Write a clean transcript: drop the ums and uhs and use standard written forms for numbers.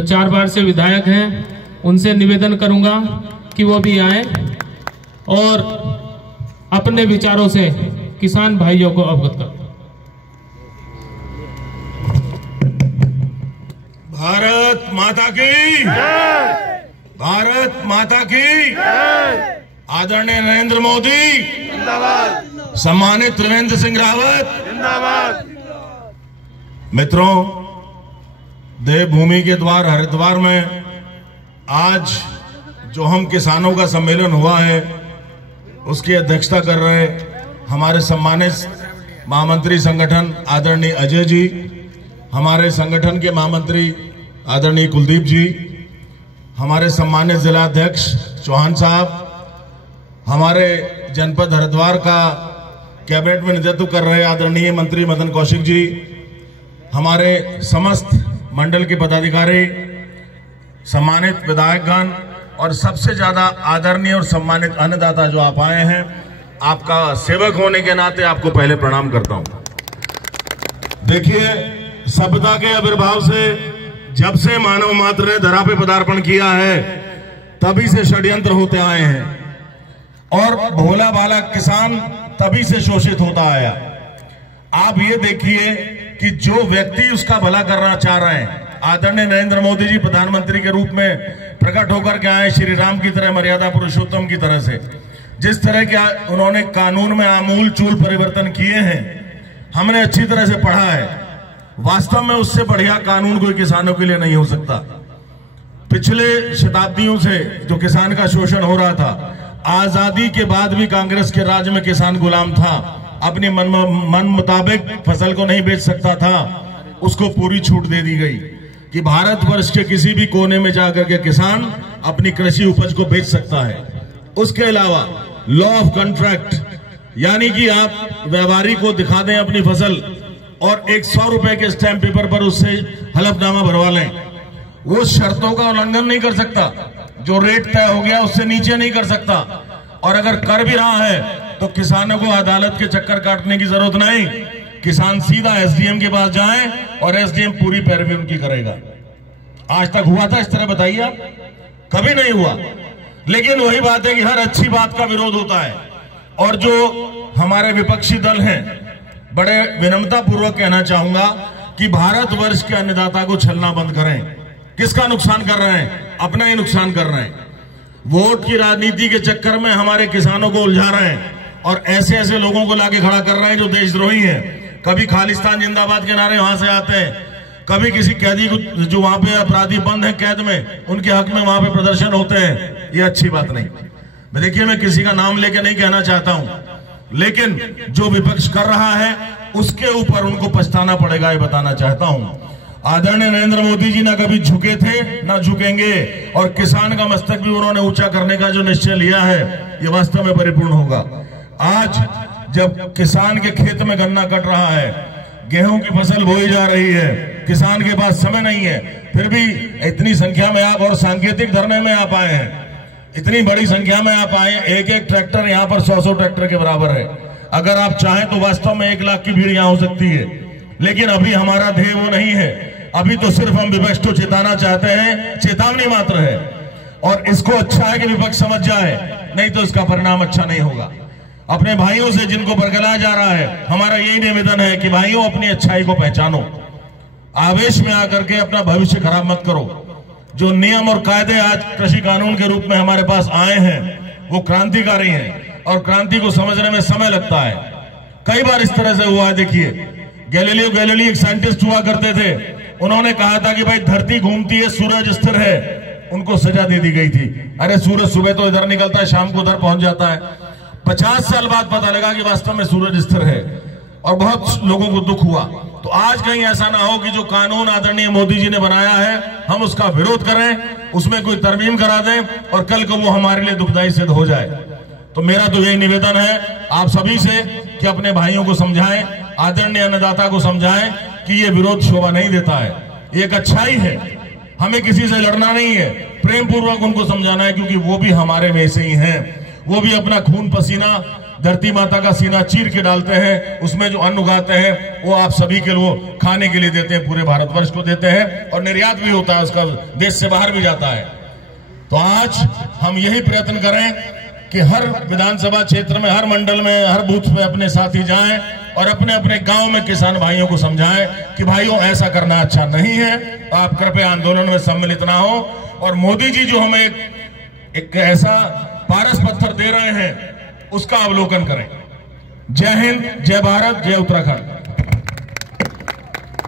जो 4 बार से विधायक हैं, उनसे निवेदन करूंगा कि वो भी आए और अपने विचारों से किसान भाइयों को अवगत करें। भारत माता की, भारत माता की। आदरणीय नरेंद्र मोदी जिंदाबाद, सम्मानित त्रिवेंद्र सिंह रावत जिंदाबाद। मित्रों, देवभूमि के द्वार हरिद्वार में आज जो हम किसानों का सम्मेलन हुआ है, उसकी अध्यक्षता कर रहे हमारे सम्मानित महामंत्री संगठन आदरणीय अजय जी, हमारे संगठन के महामंत्री आदरणीय कुलदीप जी, हमारे सम्मानित जिला अध्यक्ष चौहान साहब, हमारे जनपद हरिद्वार का कैबिनेट में नेतृत्व कर रहे आदरणीय मंत्री मदन कौशिक जी, हमारे समस्त मंडल के पदाधिकारी, सम्मानित विधायकगण और सबसे ज्यादा आदरणीय और सम्मानित अन्नदाता जो आप आए हैं, आपका सेवक होने के नाते आपको पहले प्रणाम करता हूं। देखिए, सभ्यता के आविर्भाव से जब से मानव मात्र ने धरा पे पदार्पण किया है, तभी से षड्यंत्र होते आए हैं और भोला भाला किसान तभी से शोषित होता आया। आप ये देखिए कि जो व्यक्ति उसका भला करना चाह रहे हैं, आदरणीय नरेंद्र मोदी जी प्रधानमंत्री के रूप में प्रकट होकर के आए, श्री राम की तरह, मर्यादा पुरुषोत्तम की तरह से, जिस तरह के उन्होंने कानून में आमूल चूल परिवर्तन किए हैं, हमने अच्छी तरह से पढ़ा है। वास्तव में उससे बढ़िया कानून कोई किसानों के लिए नहीं हो सकता। पिछले शताब्दियों से जो किसान का शोषण हो रहा था, आजादी के बाद भी कांग्रेस के राज में किसान गुलाम था, अपनी मन मुताबिक फसल को नहीं बेच सकता था। उसको पूरी छूट दे दी गई कि भारतवर्ष के किसी भी कोने में जाकर के किसान अपनी कृषि उपज को बेच सकता है। उसके अलावा लॉ ऑफ कॉन्ट्रैक्ट, यानी कि आप व्यापारी को दिखा दें अपनी फसल और 100 रुपए के स्टैंप पेपर पर उससे हलफनामा भरवा लें, वो शर्तों का उल्लंघन नहीं कर सकता। जो रेट तय हो गया उससे नीचे नहीं कर सकता, और अगर कर भी रहा है तो किसानों को अदालत के चक्कर काटने की जरूरत नहीं। किसान सीधा एसडीएम के पास जाए और एसडीएम पूरी पैरवी उनकी करेगा। आज तक हुआ था इस तरह? बताइए आप, कभी नहीं हुआ। लेकिन वही बात है कि हर अच्छी बात का विरोध होता है, और जो हमारे विपक्षी दल हैं, बड़े विनम्रता पूर्वक कहना चाहूंगा कि भारतवर्ष के अन्नदाता को छलना बंद करें। किसका नुकसान कर रहे हैं? अपना ही नुकसान कर रहे हैं। वोट की राजनीति के चक्कर में हमारे किसानों को उलझा रहे हैं और ऐसे ऐसे लोगों को लाके खड़ा कर रहे हैं जो देशद्रोही हैं। कभी खालिस्तान जिंदाबाद के नारे वहां से आते हैं, कभी किसी कैदी को, जो वहां पे अपराधी बंद है कैद में, उनके हक में वहां पे प्रदर्शन होते हैं। ये अच्छी बात नहीं। देखिए, मैं किसी का नाम लेके नहीं कहना चाहता हूं, लेकिन जो विपक्ष कर रहा है उसके ऊपर उनको पछताना पड़ेगा, ये बताना चाहता हूं। आदरणीय नरेंद्र मोदी जी ना कभी झुके थे ना झुकेंगे, और किसान का मस्तक भी उन्होंने ऊंचा करने का जो निश्चय लिया है, ये वास्तव में परिपूर्ण होगा। आज जब किसान के खेत में गन्ना कट रहा है, गेहूं की फसल बोई जा रही है, किसान के पास समय नहीं है, फिर भी इतनी संख्या में आप, और सांकेतिक धरने में आप आए हैं, इतनी बड़ी संख्या में आप आए, एक एक ट्रैक्टर यहाँ पर 100-100 ट्रैक्टर के बराबर है। अगर आप चाहें तो वास्तव में 1 लाख की भीड़ यहाँ हो सकती है, लेकिन अभी हमारा ध्येय वो नहीं है। अभी तो सिर्फ हम विपक्ष को चेताना चाहते हैं, चेतावनी मात्र है, और इसको अच्छा है कि विपक्ष समझ जाए, नहीं तो इसका परिणाम अच्छा नहीं होगा। अपने भाइयों से जिनको बरगलाया जा रहा है, हमारा यही निवेदन है कि भाइयों, अपनी अच्छाई को पहचानो, आवेश में आकर के अपना भविष्य खराब मत करो। जो नियम और कायदे आज कृषि कानून के रूप में हमारे पास आए हैं, वो क्रांतिकारी हैं, और क्रांति को समझने में समय लगता है। कई बार इस तरह से हुआ है। देखिए, गैलीलियो गैलीली एक साइंटिस्ट हुआ करते थे, उन्होंने कहा था कि भाई धरती घूमती है, सूरज स्थिर है। उनको सजा दे दी गई थी। अरे सूरज सुबह तो इधर निकलता है, शाम को उधर पहुंच जाता है। 50 साल बाद पता लगा कि वास्तव में सूरज स्थिर है, और बहुत लोगों को दुख हुआ। तो आज कहीं ऐसा ना हो कि जो कानून आदरणीय मोदी जी ने बनाया है, हम उसका विरोध करें, उसमें कोई तरमीम करा दें, और कल को वो हमारे लिए दुखदायी सिद्ध हो जाए। तो मेरा तो यही निवेदन है आप सभी से कि अपने भाइयों को समझाएं, आदरणीय अन्नदाता को समझाएं कि ये विरोध शोभा नहीं देता है, ये एक अच्छाई है। हमें किसी से लड़ना नहीं है, प्रेम पूर्वक उनको समझाना है, क्योंकि वो भी हमारे में से ही हैं। वो भी अपना खून पसीना धरती माता का सीना चीर के डालते हैं, उसमें जो अन्न उगाते हैं वो आप सभी के लिए खाने के लिए देते हैं, पूरे भारतवर्ष को देते हैं और निर्यात भी होता है, उसका देश से बाहर भी जाता है। तो आज हम यही प्रयत्न करें कि हर विधानसभा क्षेत्र में, हर मंडल में, हर बूथ में अपने साथी जाएं और अपने अपने गांव में किसान भाइयों को समझाएं कि भाइयों ऐसा करना अच्छा नहीं है, आप कृपया आंदोलन में सम्मिलित ना हो। और मोदी जी जो हमें एक ऐसा पारस पत्थर दे रहे हैं उसका अवलोकन करें। जय हिंद, जय भारत, जय उत्तराखंड।